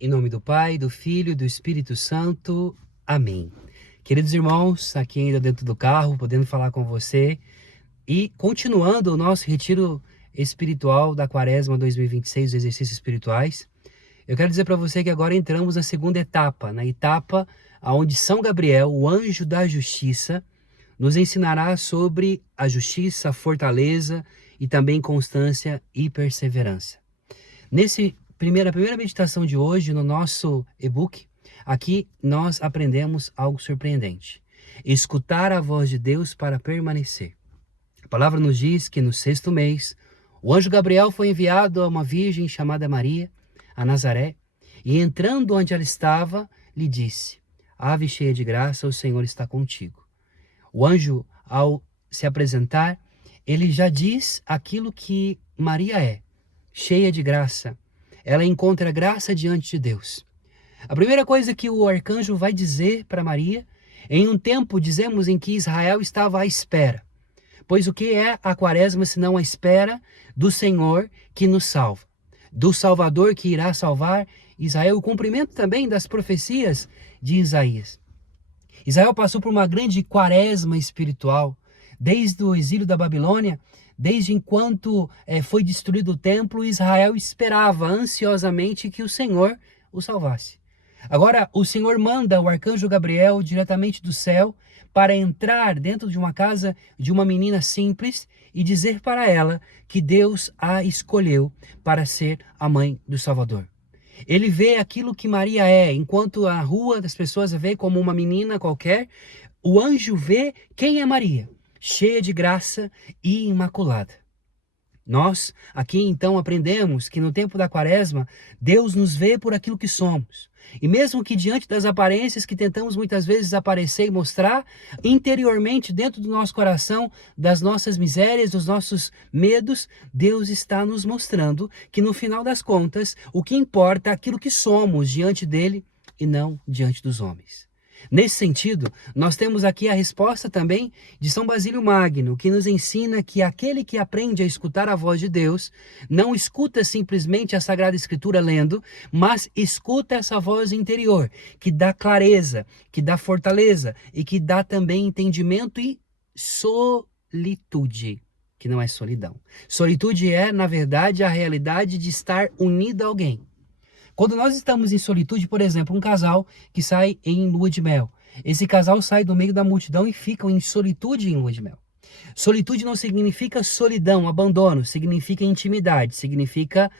Em nome do Pai, do Filho e do Espírito Santo. Amém. Queridos irmãos, aqui ainda dentro do carro, podendo falar com você e continuando o nosso retiro espiritual da Quaresma 2026, os exercícios espirituais. Eu quero dizer para você que agora entramos na segunda etapa, na etapa onde São Gabriel, o anjo da justiça, nos ensinará sobre a justiça, a fortaleza e também constância e perseverança. A primeira meditação de hoje, no nosso e-book, aqui nós aprendemos algo surpreendente. Escutar a voz de Deus para permanecer. A palavra nos diz que no 6º mês, o anjo Gabriel foi enviado a uma virgem chamada Maria, a Nazaré, e entrando onde ela estava, lhe disse: Ave cheia de graça, o Senhor está contigo. O anjo, ao se apresentar, ele já diz aquilo que Maria é, cheia de graça. Ela encontra graça diante de Deus. A primeira coisa que o arcanjo vai dizer para Maria, em um tempo, dizemos, em que Israel estava à espera. Pois o que é a Quaresma senão a espera do Senhor que nos salva, do Salvador que irá salvar Israel, o cumprimento também das profecias de Isaías. Israel passou por uma grande quaresma espiritual, desde o exílio da Babilônia, desde enquanto foi destruído o templo, Israel esperava ansiosamente que o Senhor o salvasse. Agora, o Senhor manda o arcanjo Gabriel diretamente do céu para entrar dentro de uma casa de uma menina simples e dizer para ela que Deus a escolheu para ser a mãe do Salvador. Ele vê aquilo que Maria é, enquanto a rua das pessoas a vê como uma menina qualquer, o anjo vê quem é Maria, cheia de graça e imaculada. Nós aqui então aprendemos que no tempo da Quaresma, Deus nos vê por aquilo que somos. E mesmo que diante das aparências que tentamos muitas vezes aparecer e mostrar, interiormente, dentro do nosso coração, das nossas misérias, dos nossos medos, Deus está nos mostrando que no final das contas, o que importa é aquilo que somos diante dele e não diante dos homens. Nesse sentido, nós temos aqui a resposta também de São Basílio Magno, que nos ensina que aquele que aprende a escutar a voz de Deus, não escuta simplesmente a Sagrada Escritura lendo, mas escuta essa voz interior, que dá clareza, que dá fortaleza e que dá também entendimento e solitude, que não é solidão. Solitude é, na verdade, a realidade de estar unido a alguém. Quando nós estamos em solitude, por exemplo, um casal que sai em lua de mel. Esse casal sai do meio da multidão e ficam em solitude em lua de mel. Solitude não significa solidão, abandono, significa intimidade, significa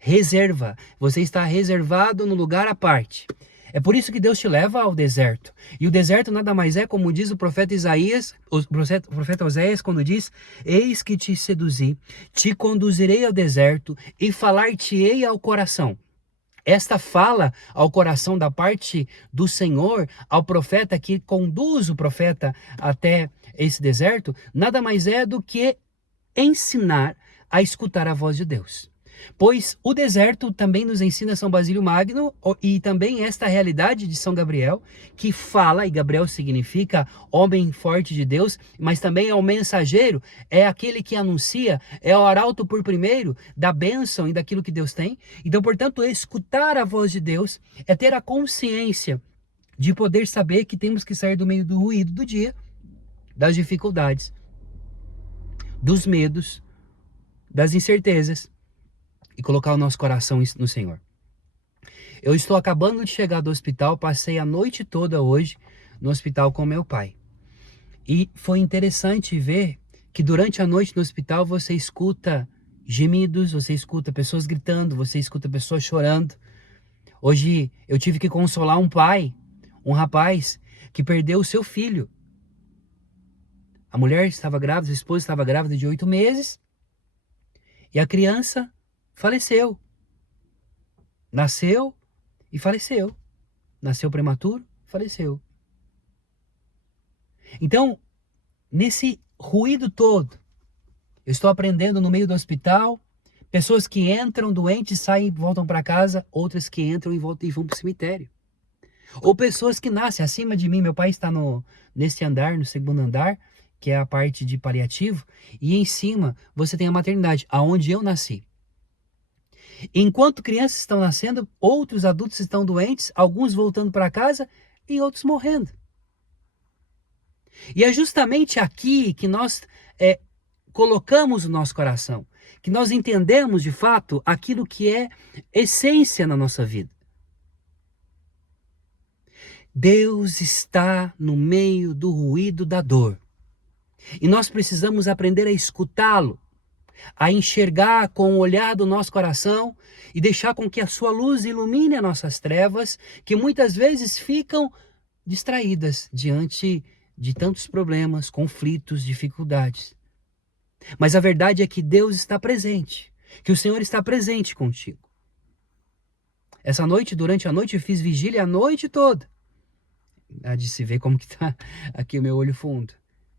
reserva. Você está reservado no lugar à parte. É por isso que Deus te leva ao deserto. E o deserto nada mais é, como diz o profeta Isaías, o profeta Oséias, quando diz: Eis que te seduzi, te conduzirei ao deserto e falar-te-ei ao coração. Esta fala ao coração da parte do Senhor, ao profeta que conduz o profeta até esse deserto, nada mais é do que ensinar a escutar a voz de Deus. Pois o deserto também nos ensina São Basílio Magno e também esta realidade de São Gabriel, que fala, e Gabriel significa homem forte de Deus, mas também é o mensageiro, é aquele que anuncia, é o arauto por primeiro da bênção e daquilo que Deus tem. Então, portanto, escutar a voz de Deus é ter a consciência de poder saber que temos que sair do meio do ruído do dia, das dificuldades, dos medos, das incertezas, e colocar o nosso coração no Senhor. Eu estou acabando de chegar do hospital, passei a noite toda hoje no hospital com meu pai. E foi interessante ver que durante a noite no hospital você escuta gemidos, você escuta pessoas gritando, você escuta pessoas chorando. Hoje eu tive que consolar um pai, um rapaz que perdeu o seu filho. A mulher estava grávida, a esposa estava grávida de 8 meses e a criança faleceu. Nasceu e faleceu. Nasceu prematuro, faleceu. Então, nesse ruído todo, eu estou aprendendo no meio do hospital, pessoas que entram doentes, saem e voltam para casa, outras que entram e voltam e vão para o cemitério. Ou pessoas que nascem acima de mim, meu pai está nesse andar, no 2º andar, que é a parte de paliativo, e em cima você tem a maternidade, aonde eu nasci. Enquanto crianças estão nascendo, outros adultos estão doentes, alguns voltando para casa e outros morrendo. E é justamente aqui que nós colocamos o nosso coração, que nós entendemos de fato aquilo que é essência na nossa vida. Deus está no meio do ruído da dor. E nós precisamos aprender a escutá-lo, a enxergar com o olhar do nosso coração e deixar com que a sua luz ilumine as nossas trevas, que muitas vezes ficam distraídas diante de tantos problemas, conflitos, dificuldades. Mas a verdade é que Deus está presente, que o Senhor está presente contigo. Essa noite, durante a noite, eu fiz vigília a noite toda. Há de se ver como que está aqui o meu olho fundo.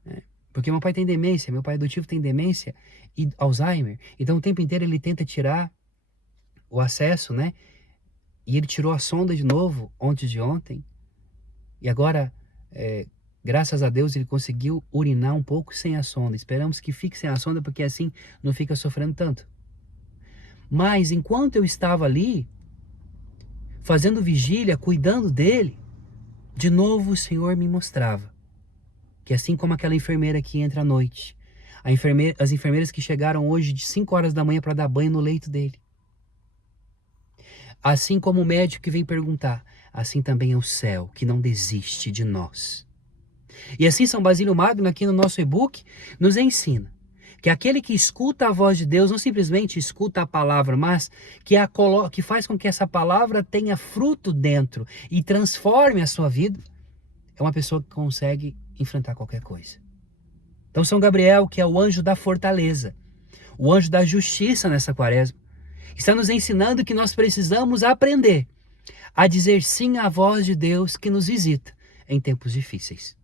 Né? Porque meu pai tem demência, meu pai adotivo tem demência e Alzheimer. Então o tempo inteiro ele tenta tirar o acesso, né? E ele tirou a sonda de novo antes de ontem. E agora, graças a Deus, ele conseguiu urinar um pouco sem a sonda. Esperamos que fique sem a sonda, porque assim não fica sofrendo tanto. Mas enquanto eu estava ali, fazendo vigília, cuidando dele, de novo o Senhor me mostrava que assim como aquela enfermeira que entra à noite, as enfermeiras que chegaram hoje de 5 horas da manhã para dar banho no leito dele, assim como o médico que vem perguntar, assim também é o céu que não desiste de nós. E assim São Basílio Magno aqui no nosso e-book nos ensina que aquele que escuta a voz de Deus não simplesmente escuta a palavra, mas que faz com que essa palavra tenha fruto dentro e transforme a sua vida, é uma pessoa que consegue enfrentar qualquer coisa. Então São Gabriel, que é o anjo da fortaleza, o anjo da justiça nessa quaresma, está nos ensinando que nós precisamos aprender a dizer sim à voz de Deus que nos visita em tempos difíceis.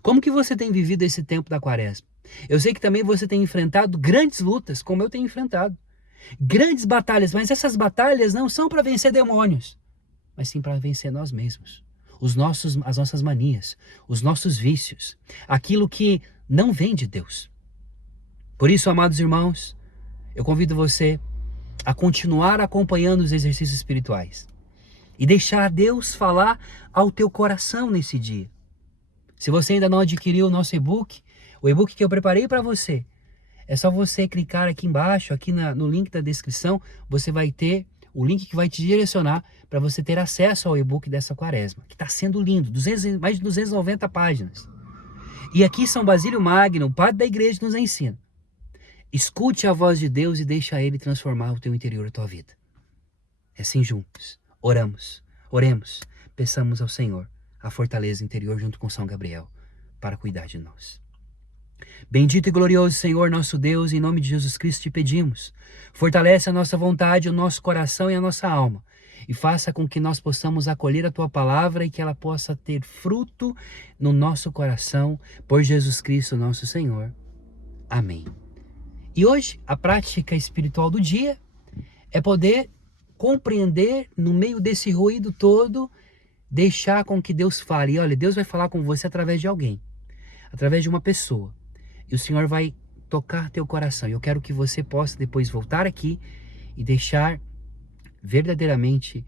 Como que você tem vivido esse tempo da quaresma? Eu sei que também você tem enfrentado grandes lutas, como eu tenho enfrentado. Grandes batalhas, mas essas batalhas não são para vencer demônios, mas sim para vencer nós mesmos. As nossas manias, os nossos vícios, aquilo que não vem de Deus. Por isso, amados irmãos, eu convido você a continuar acompanhando os exercícios espirituais e deixar Deus falar ao teu coração nesse dia. Se você ainda não adquiriu o nosso e-book, o e-book que eu preparei para você, é só você clicar aqui embaixo, aqui no link da descrição, você vai ter o link que vai te direcionar para você ter acesso ao e-book dessa quaresma, que está sendo lindo, mais de 290 páginas. E aqui São Basílio Magno, o padre da igreja, nos ensina. Escute a voz de Deus e deixa Ele transformar o teu interior, a tua vida. É assim juntos, oremos, peçamos ao Senhor a fortaleza interior junto com São Gabriel para cuidar de nós. Bendito e glorioso Senhor, nosso Deus, em nome de Jesus Cristo te pedimos, fortalece a nossa vontade, o nosso coração e a nossa alma, e faça com que nós possamos acolher a Tua palavra e que ela possa ter fruto no nosso coração, por Jesus Cristo nosso Senhor. Amém. E hoje, a prática espiritual do dia é poder compreender, no meio desse ruído todo, deixar com que Deus fale. E olha, Deus vai falar com você através de alguém, através de uma pessoa. E o Senhor vai tocar teu coração. Eu quero que você possa depois voltar aqui e deixar verdadeiramente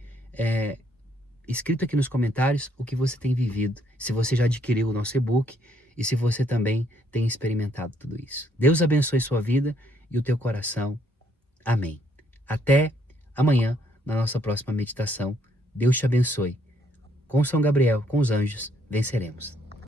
escrito aqui nos comentários o que você tem vivido, se você já adquiriu o nosso e-book e se você também tem experimentado tudo isso. Deus abençoe sua vida e o teu coração. Amém. Até amanhã na nossa próxima meditação. Deus te abençoe. Com São Gabriel, com os anjos, venceremos.